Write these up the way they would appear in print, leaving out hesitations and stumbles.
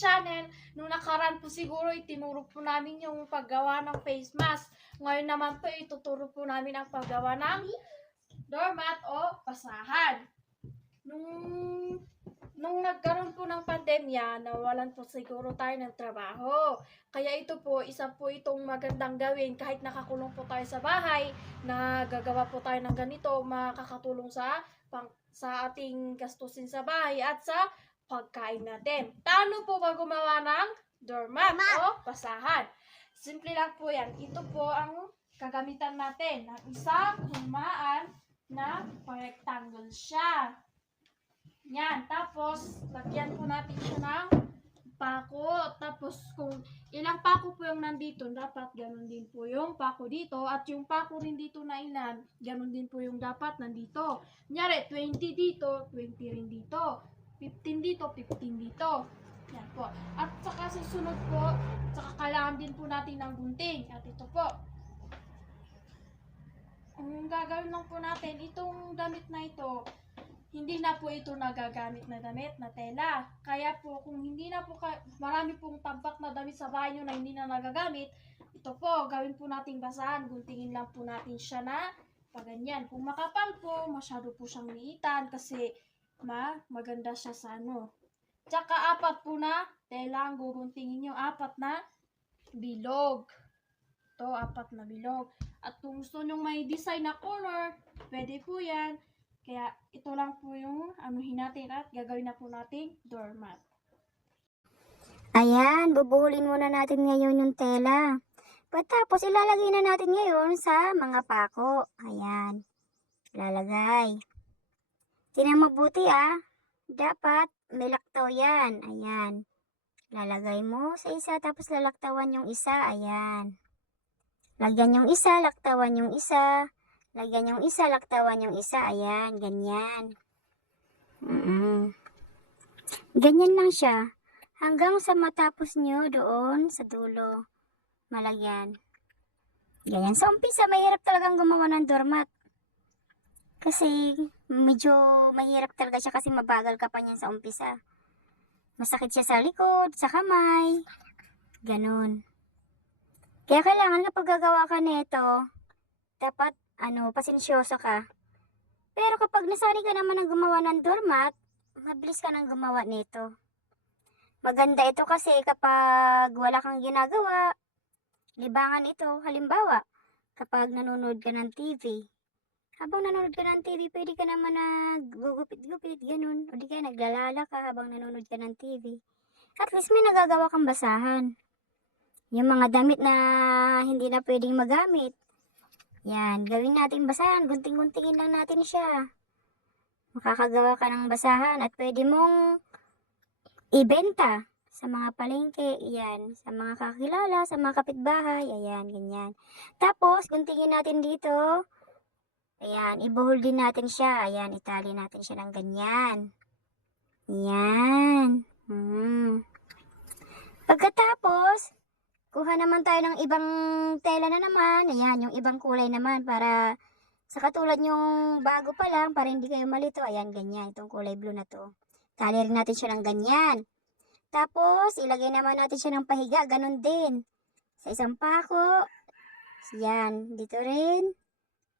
channel. Nung nakaraan po siguro, itinuro po namin yung paggawa ng face mask. Ngayon naman po, ituturo po namin ang paggawa ng doormat o basahan. Nung nagkaroon po ng pandemya, nawalan po siguro tayo ng trabaho. Kaya ito po, isa po itong magandang gawin kahit nakakulong po tayo sa bahay, na gagawa po tayo ng ganito, makakatulong sa ating gastusin sa bahay at sa pagkain natin. Paano po ba gumawa ng doormat o basahan? Simple lang po yan. Ito po ang gagamitan natin ng isang humaan na rectangle siya. Yan. Tapos, lagyan po natin siya ng pako. Tapos, kung ilang pako po yung nandito, dapat ganun din po yung pako dito. At yung pako rin dito na ilan, ganun din po yung dapat nandito. Kunyari, 20 dito, 20 rin dito. 15 dito, 15 dito. Yan po. At saka susunod po, saka kailangan din po natin ng gunting. At ito po. Ang gagawin lang po natin, itong damit na ito, hindi na po ito nagagamit na damit na tela. Kaya po, kung hindi na po, marami pong tambak na damit sa bahay nyo na hindi na nagagamit, ito po, gawin po nating basahan. Guntingin lang po natin siya na paganyan. Kung makapal po, masyado po siyang liitan kasi maganda siya sa ano. Tsaka apat po na tela ang guguntingin nyo. Apat na bilog. Ito, apat na bilog. At kung gusto nyo may design na color, pwede po yan. Kaya ito lang po yung anuhin natin at gagawin na po nating doormat. Ayan, bubuhulin muna natin ngayon yung tela. Pagkatapos ilalagay na natin ngayon sa mga pako. Ayan, ilalagay. Tingnan mabuti dapat may laktaw yan. Ayan, lalagay mo sa isa tapos lalaktawan yung isa. Ayan, lagyan yung isa, laktawan yung isa. Lagyan yung isa, laktawan yung isa. Ayan, ganyan. Ganyan lang siya. Hanggang sa matapos nyo doon sa dulo. Malagyan. Ganyan. Sa umpisa, mahirap talagang gumawa ng doormat. Kasi medyo mahirap talaga siya kasi mabagal ka pa niyan sa umpisa. Masakit siya sa likod, sa kamay. Ganon. Kaya kailangan kapag gagawa ka nito, dapat pasensyoso ka. Pero kapag nasanay ka naman ng gumawa ng doormat, mabilis ka nang gumawa nito. Maganda ito kasi kapag wala kang ginagawa, libangan ito. Halimbawa, kapag nanonood ka ng TV. Habang nanonood ka ng TV, pwede ka naman nagugupit-gupit, ganun. O di kaya naglalala ka habang nanonood ka ng TV. At least may nagagawa kang basahan. Yung mga damit na hindi na pwedeng magamit, yan, gawin natin basahan. Gunting-guntingin lang natin siya. Makakagawa ka ng basahan at pwede mong ibenta sa mga palengke. Yan, sa mga kakilala, sa mga kapitbahay. Ayan, ganyan. Tapos, guntingin natin dito. Ayan, ibuhol din natin siya. Ayan, itali natin siya ng ganyan. Ayan. Pagkatapos, kuha naman tayo ng ibang tela na naman. Ayan, yung ibang kulay naman para sa katulad yung bago pa lang, para hindi kayo malito. Ayan, ganyan. Itong kulay blue na to. Tali rin natin siya ng ganyan. Tapos, ilagay naman natin siya ng pahiga. Ganon din. Sa isang pako. Yan. Dito rin.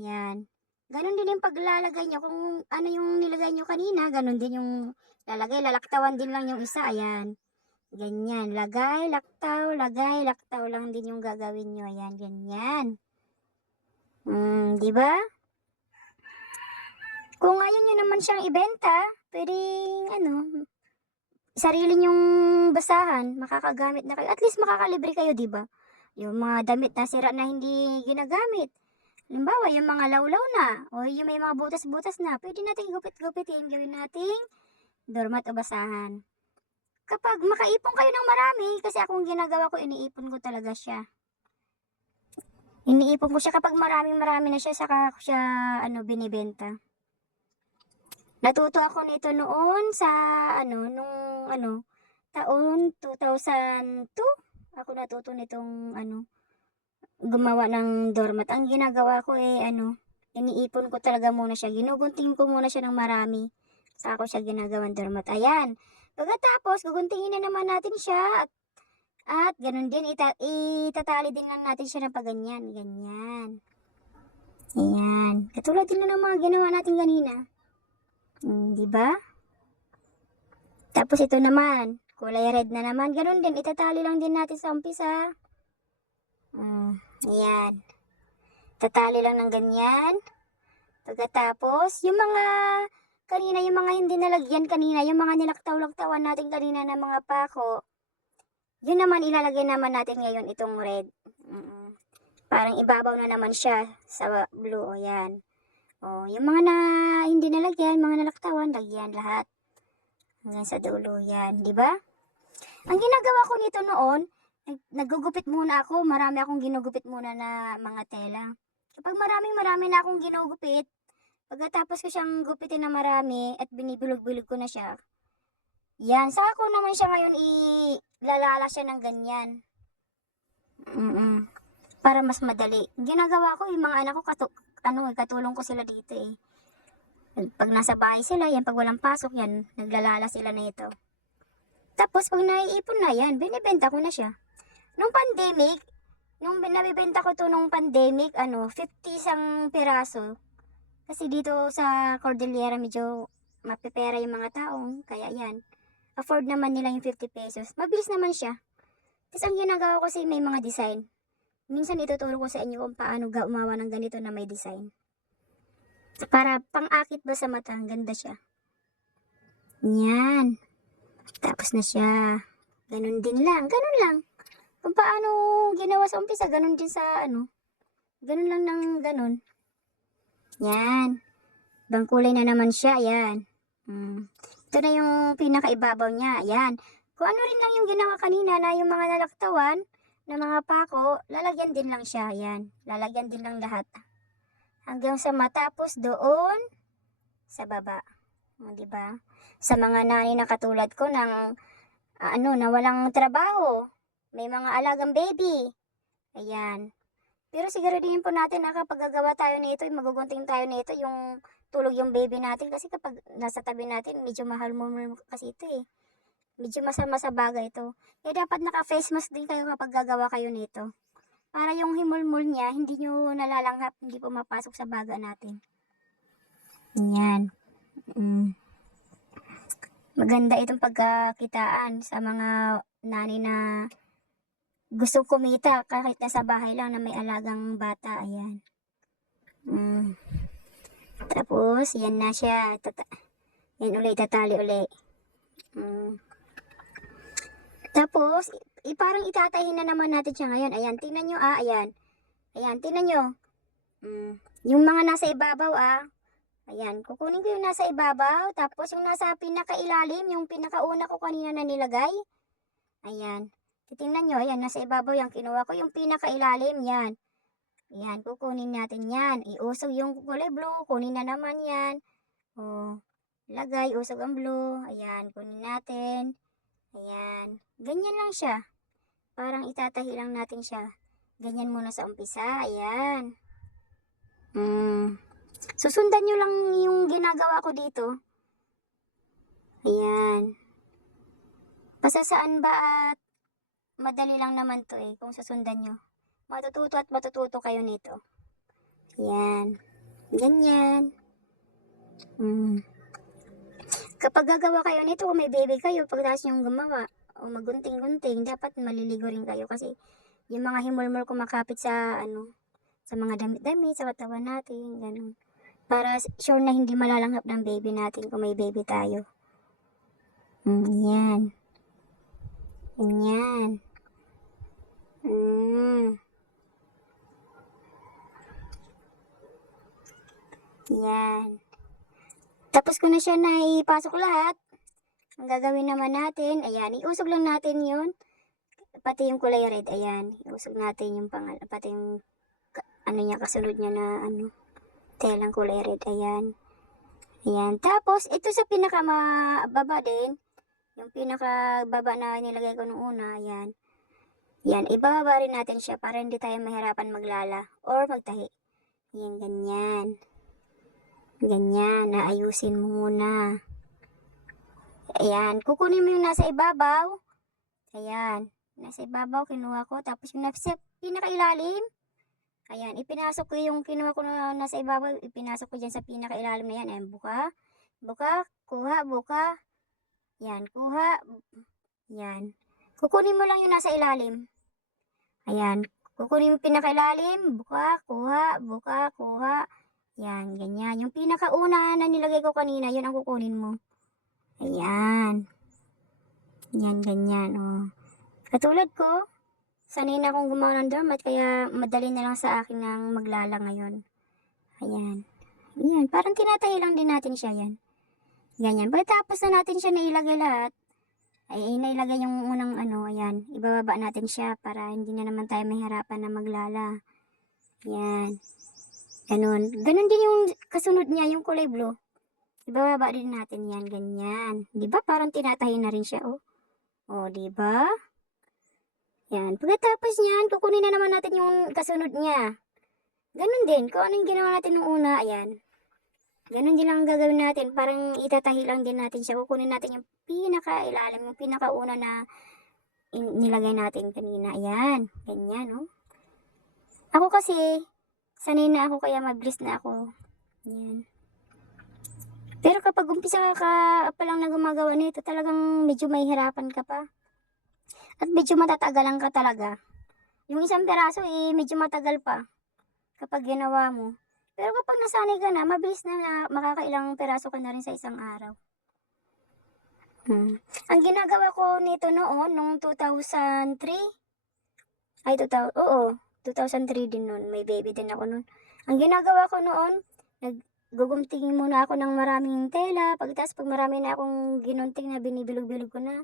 Yan. Ganon din yung paglalagay nyo. Kung ano yung nilagay nyo kanina, ganon din yung lalagay. Lalaktawan din lang yung isa. Ayan. Ganyan. Lagay, laktaw lang din yung gagawin nyo. Ayan, ganyan. Diba? Kung ayaw nyo naman siyang ibenta, pwedeng sarili nyong basahan, makakagamit na kayo. At least makakalibre kayo, diba? Yung mga damit na sira na hindi ginagamit. Halimbawa, yung mga lawlaw na, o yung may mga butas-butas na, pwede natin gupit-gupitin, gawin nating doormat o basahan. Kapag makaipon kayo ng marami, kasi akong ginagawa ko, iniipon ko talaga siya. Iniipon ko siya kapag marami na siya, saka ko siya binibenta. Natuto ako nito noon sa taon 2002. Ako natuto nitong gumawa ng doormat. Ang ginagawa ko iniipon ko talaga muna siya. Ginugunting ko muna siya ng marami. Saka ko siya ginagawang doormat. Ayan. Pagkatapos, guguntingin na naman natin siya at ganun din, itatali din lang natin siya ng paganyan. Ganyan. Ayan. Katulad din na ng mga ginawa natin kanina. Di ba? Tapos ito naman, kulay red na naman. Ganun din, itatali lang din natin sa umpisa. Ayan. Tatali lang ng ganyan. Pagkatapos, yung mga kanina, yung mga hindi nalagyan kanina, yung mga nilaktaw-laktawan natin kanina na mga pako, yun naman ilalagay naman natin ngayon itong red. Parang ibabaw na naman siya sa blue. O yan. O, yung mga na hindi nalagyan, mga nalaktawan, lagyan lahat. Hanggang sa dulo yan. Di ba? Ang ginagawa ko nito noon, nagugupit muna ako. Marami akong ginugupit muna na mga tela. Kapag marami na akong ginugupit, pagkatapos ko siyang gupitin na marami at binibilog-bilog ko na siya, yan, saka ko naman siya ngayon ilalala siya ng ganyan. Para mas madali. Ginagawa ko, yung mga anak ko, katulong ko sila dito eh. Pag nasa bahay sila, yan, pag walang pasok, yan, naglalala sila na ito. Tapos, pag naiipon na yan, binibenta ko na siya. Nung pandemic, nung nabibenta ko to nung pandemic, 50 isang piraso. Kasi dito sa Cordillera, medyo mapipera yung mga taong, kaya yan. Afford naman nila yung 50 pesos. Mabilis naman siya. Tapos ang ginagawa ko kasi may mga design. Minsan ituturo ko sa inyo kung paano gumawa ng ganito na may design. Para pang-akit ba sa mata, ang ganda siya. Yan. Tapos na siya. Ganun din lang. Ganun lang. Kung paano ginawa sa umpisa, ganun din sa ganun lang ng ganun. Yan. Ibang kulay na naman siya. Yan. Ito na yung pinakaibabaw niya. Yan. Kung ano rin lang yung ginawa kanina na yung mga nalaktawan na mga pako, lalagyan din lang siya. Yan. Lalagyan din lang lahat. Hanggang sa matapos doon sa baba. Diba? Sa mga nanay na katulad ko ng na walang trabaho, may mga alagang baby. Ayan. Pero siguraduhin po natin na kapag gagawa tayo nito, magugunting tayo nito yung tulog yung baby natin kasi kapag nasa tabi natin, medyo mahal mo kasi ito eh. Medyo masama sa bagay ito. Kaya dapat naka-face mask din kayo kapag gagawa kayo nito. Para yung himulmul niya, hindi nyo nalalanghap, hindi pumapasok sa baga natin. Yan. Maganda itong pagkakitaan sa mga nanay na gusto kumita kahit nasa bahay lang na may alagang bata. Ayan. Tapos, yan na siya. Yan ulit, tatali ulit. Tapos, parang itatahin na naman natin siya ngayon. Ayan, tingnan nyo ayan. Ayan, tingnan nyo. Yung mga nasa ibabaw ayan, kukunin ko yung nasa ibabaw. Tapos yung nasa pinakailalim, yung pinakauna ko kanina na nilagay. Ayan, titingnan nyo, ayan, nasa ibabaw yan. Kinuha ko yung pinakailalim, yan. Ayan, kukunin natin yan. Iusog yung kulay blue, kunin na naman yan. Lagay, usog ang blue. Ayan, kunin natin. Ayan, ganyan lang siya. Parang itatahi lang natin siya. Ganyan muna sa umpisa. Ayan. Susundan nyo lang yung ginagawa ko dito. Ayan. Pasasaan ba at madali lang naman to eh kung susundan nyo. Matututo at matututo kayo nito. Ayan. Ganyan. Kapag gagawa kayo nito, kung may baby kayo, pagdaas yung gumawa, o magunting-gunting, dapat maliligo rin kayo kasi yung mga himulmul kumakapit sa sa mga damit-damit, sa katawan natin, ganun. Para sure na hindi malalanghap ng baby natin kung may baby tayo. Yan. Yan. Yan. Tapos ko na siya na ipasok lahat. Ang gagawin naman natin, ayan, iusog lang natin yun. Pati yung kulay red, ayan. Iusog natin yung pati yung niya, kasunod niya na telang kulay red, ayan. Ayan. Tapos, ito sa pinakamababa din, yung pinakababa na nilagay ko nung una, ayan. Yan, ibababa rin natin siya para hindi tayo mahirapan maglala or magtahi. Ayan, ganyan. Ganyan, naayusin mo muna. Ayan, kukunin mo yung nasa ibabaw. Ayan, nasa ibabaw, kinuha ko. Tapos yung nasa pinakailalim, ayan, ipinasok ko yung kinuha ko na nasa ibabaw, ipinasok ko dyan sa pinakailalim na yan. Ayan, buka, buka, kuha, buka. Yan, kuha. Yan. Kukunin mo lang yung nasa ilalim. Ayan, kukunin mo yung pinakailalim, buka, kuha, buka, kuha. Yan, ganyan. Yung pinakauna na nilagay ko kanina, yun ang kukunin mo. Ayan. Yan, ganyan, oh. Katulad ko, sanay na akong gumawa ng doormat, kaya madali na lang sa akin ng maglala ngayon. Ayan. Ayan, parang tinatahi lang din natin siya, yan. Ganyan. Pagkatapos na natin siya nailagay lahat, ay nailagay yung unang ano, ayan. Ibababa natin siya para hindi na naman tayo mahirapan na maglala. Ayan. Ganun. Ganun din yung kasunod niya, yung kulay blue. Ibababa din natin yan, ganyan. Di ba parang tinatahi na rin siya, oh. Oh, di ba? Yan. Pagkatapos niyan, kukunin na naman natin yung kasunod niya. Ganun din. Kung ano yung ginawa natin nung una, ayan. Ganun din lang ang gagawin natin. Parang itatahi lang din natin siya. Kukunin natin yung pinakailalim, yung pinakauna na nilagay natin kanina. Ayan. Ganyan, oh. Ako kasi, sanay na ako kaya mabilis na ako. Ayan. Pero kapag umpisa ka pa lang na gumagawa nito, talagang medyo mahihirapan ka pa. At medyo matatagalan ka talaga. Yung isang peraso, medyo matagal pa kapag ginawa mo. Pero kapag nasanay ka na, mabilis na makakailang peraso ka na rin sa isang araw. Ang ginagawa ko nito noon, nung 2003, ay 2003 din noon, may baby din ako noon. Ang ginagawa ko noon, naggugumtingin muna ako ng maraming tela, pagkatapos pag marami na akong ginunting na binibilog-bilog ko na,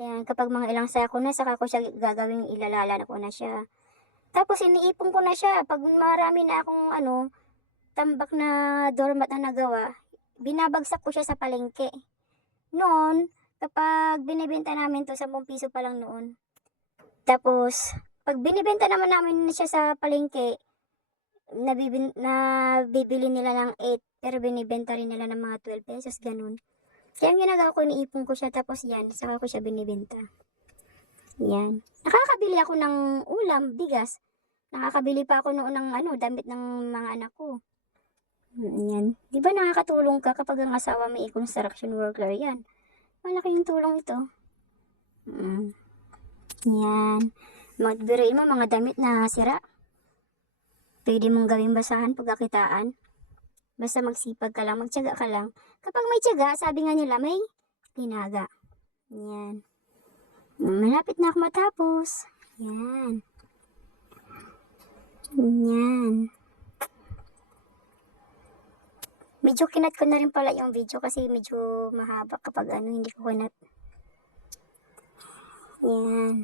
ayan, kapag mga ilang sako na, saka ko siya gagawing ilalala ko na siya. Tapos iniipon ko na siya, pag marami na akong tambak na doormat na nagawa, binabagsak ko siya sa palengke. Noon, kapag binibenta namin to, 10 piso pa lang noon. Tapos, pag binibenta naman namin siya sa palengke, nabibili nila ng 8, pero binibenta rin nila ng mga 12 pesos, ganun. Kaya ang ginagawa ko, iniipon ko siya, tapos yan, saka ko siya binibenta. Yan. Nakakabili ako ng ulam, bigas. Nakakabili pa ako noon ng damit ng mga anak ko. Yan. Di ba nakakatulong ka kapag ang asawa may construction worker? Yan. Malaki yung tulong ito. Yan. Magbiruin mo mga damit na sira. Pwede mong gawing basahan pagkakitaan. Basta magsipag ka lang, magtiyaga ka lang. Kapag may tiyaga, sabi nga nila, may linaga. Yan. Malapit na ako matapos. Yan. Yan. Medyo kinat ko na rin pala yung video kasi medyo mahaba kapag hindi ko kinat. Yan.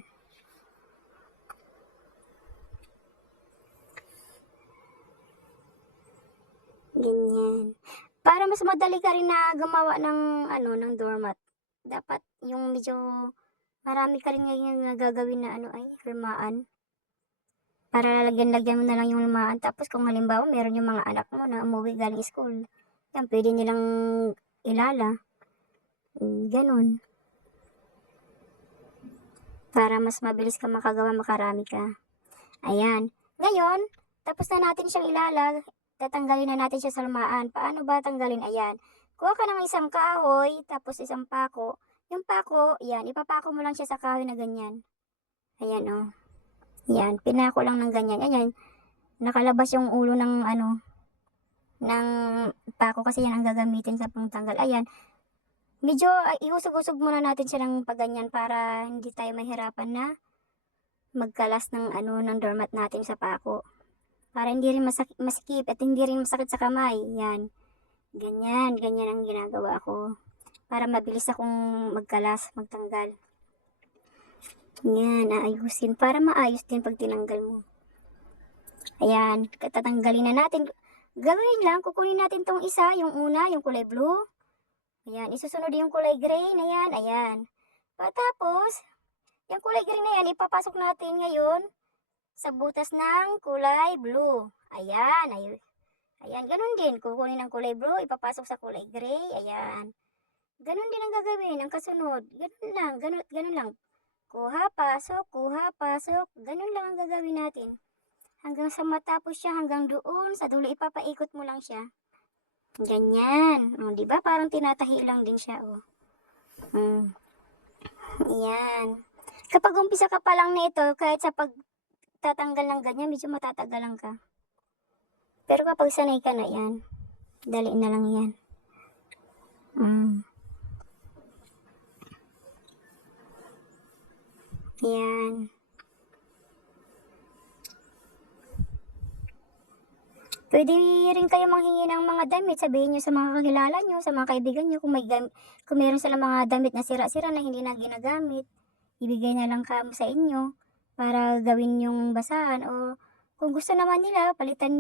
Ganyan. Para mas madali ka rin na gumawa ng doormat. Dapat yung medyo marami ka rin ngayon na gagawin na lumaan. Para lalagyan mo na lang yung lumaan. Tapos kung halimbawa meron yung mga anak mo na umuwi galing school, yan, pwede nilang ilala. Ganon. Para mas mabilis ka makagawa, makarami ka. Ayan. Ngayon, tapos na natin siyang ilala. Tatanggalin na natin siya sa lumaan. Paano ba tanggalin? Ayan. Kuha ka ng isang kahoy, tapos isang pako. Yung pako, yan, ipapako mo lang siya sa kahoy na ganyan. Ayan, oh. Yan, pinako lang ng ganyan. Ayan, nakalabas yung ulo ng ng pako kasi yan ang gagamitin sa pangtanggal. Ayan, medyo iusog-usog muna natin siya ng paganyan para hindi tayo mahirapan na magkalas ng ng doormat natin sa pako. Para hindi rin masikip at hindi rin masakit sa kamay. Yan. Ganyan ang ginagawa ko. Para mabilis akong magkalas, magtanggal. Yan, aayusin. Para maayos din pag tinanggal mo. Ayan, tatanggalin na natin. Gawin lang, kukunin natin tong isa, yung una, yung kulay blue. Ayan, isusunod yung kulay gray na yan. Ayan. Tapos, yung kulay gray na yan, ipapasok natin ngayon sa butas ng kulay blue. Ayan, ayan, ganun din. Kukunin ng kulay blue, ipapasok sa kulay gray. Ayan. Ganun din ang gagawin, ang kasunod. Ganun lang, ganun lang. Kuha, pasok. Ganun lang ang gagawin natin. Hanggang sa matapos siya, hanggang doon, sa dulo ipapaikot mo lang siya. Ganyan. O, di ba? Parang tinatahi lang din siya, oh. Yan. Kapag umpisa ka pa lang nito, kahit sa pagtatanggal ng ganyan, medyo matatagalan ka. Pero kapag sanay ka na yan, dali na lang yan. Yan. Pwede rin kayo manghingi ng mga damit. Sabihin nyo sa mga kakilala nyo, sa mga kaibigan nyo, kung meron sila mga damit na sira-sira na hindi na ginagamit, ibigay na lang kamo sa inyo para gawin yung basahan. O kung gusto naman nila, palitan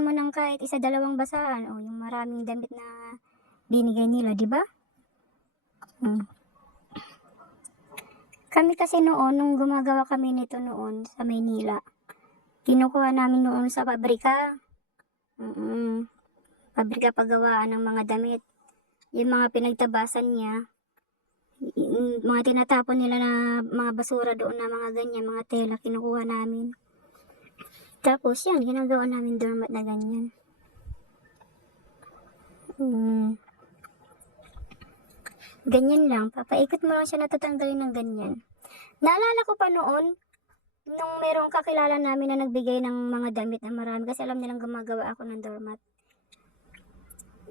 mo ng kahit isa dalawang basahan o yung maraming damit na binigay nila, di ba? Kami kasi noon, nung gumagawa kami nito noon sa Maynila, kinukuha namin noon sa pabrika. Pabrika paggawaan ng mga damit. Yung mga pinagtabasan niya, mga tinatapon nila na mga basura doon na mga ganyan, mga tela, kinukuha namin. Tapos yan, ginagawa namin doormat na ganyan. Ganyan lang, papaikot mo lang siya, natatanggalin ng ganyan. Naalala ko pa noon, nung merong kakilala namin na nagbigay ng mga damit na marami, kasi alam nilang gumagawa ako ng doormat.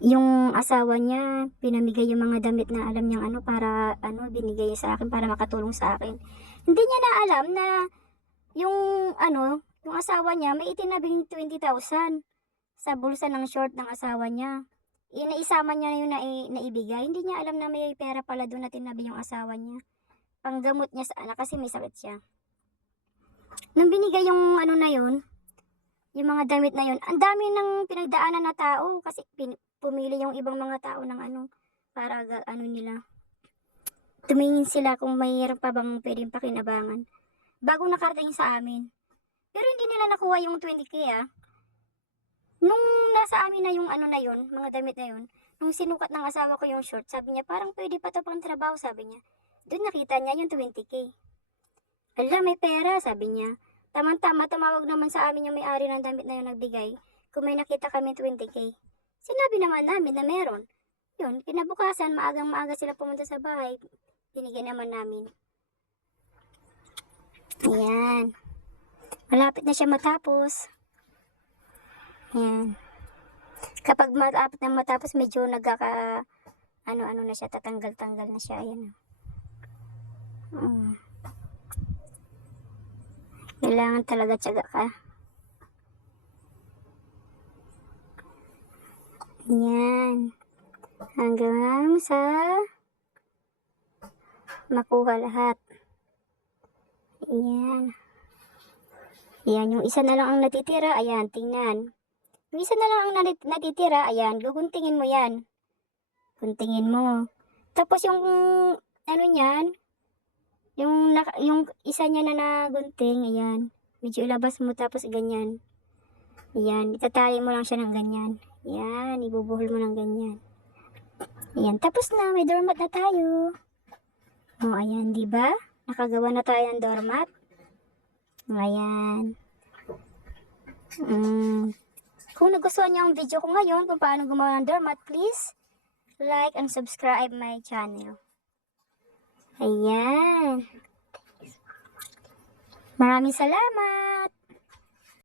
Yung asawa niya, pinamigay yung mga damit na alam niyang para binigay sa akin para makatulong sa akin. Hindi niya na alam na yung yung asawa niya may itinabing 20,000 sa bulsa ng short ng asawa niya. Inaisama niya yung naibigay. Hindi niya alam na may pera pala doon na tinabi yung asawa niya. Panggamot niya sa anak kasi may sakit siya. Nung binigay yung na yun, yung mga damit na yun, ang dami ng pinagdaanan na tao kasi pumili yung ibang mga tao ng para nila. Tumingin sila kung mayroon pa bang pwedeng pakinabangan bago nakarating sa amin. Pero hindi nila nakuha yung 20K. Nung nasa amin na yung na yun, mga damit na yun, nung sinukat ng asawa ko yung short, sabi niya, parang pwede pa to pang trabaho, sabi niya. Doon nakita niya yung 20K. Ala, may pera, sabi niya. Tama-tama, tumawag naman sa amin yung may-ari ng damit na yun nagbigay kung may nakita kami 20K. Sinabi naman namin na meron. Yun, kinabukasan, maagang-maaga sila pumunta sa bahay. Binigyan naman namin. Ayan. Malapit na siya matapos. Ayan. Kapag malapit na matapos, medyo nagkaka na siya, tatanggal-tanggal na siya. Ayan. Kailangan talaga tiyaga ka. Ayan. Hanggang sa makuha lahat. Ayan. Ayan, yung isa na lang ang natitira. Ayan, tingnan. Yung isa na lang ang natitira. Ayan, guguntingin mo yan. Guntingin mo. Tapos yung niyan, yung isa niya na nagunting, ayan. Medyo ilabas mo tapos ganyan. Ayan, itatali mo lang siya ng ganyan. Ayan, ibubuhol mo ng ganyan. Ayan, tapos na, may doormat na tayo. O, ayan, di ba? Nakagawa na tayo ng doormat. Ayan. Kung nagustuhan niyo ang video ko ngayon kung paano gumawa ng doormat, please like and subscribe my channel. Ayan. Maraming salamat.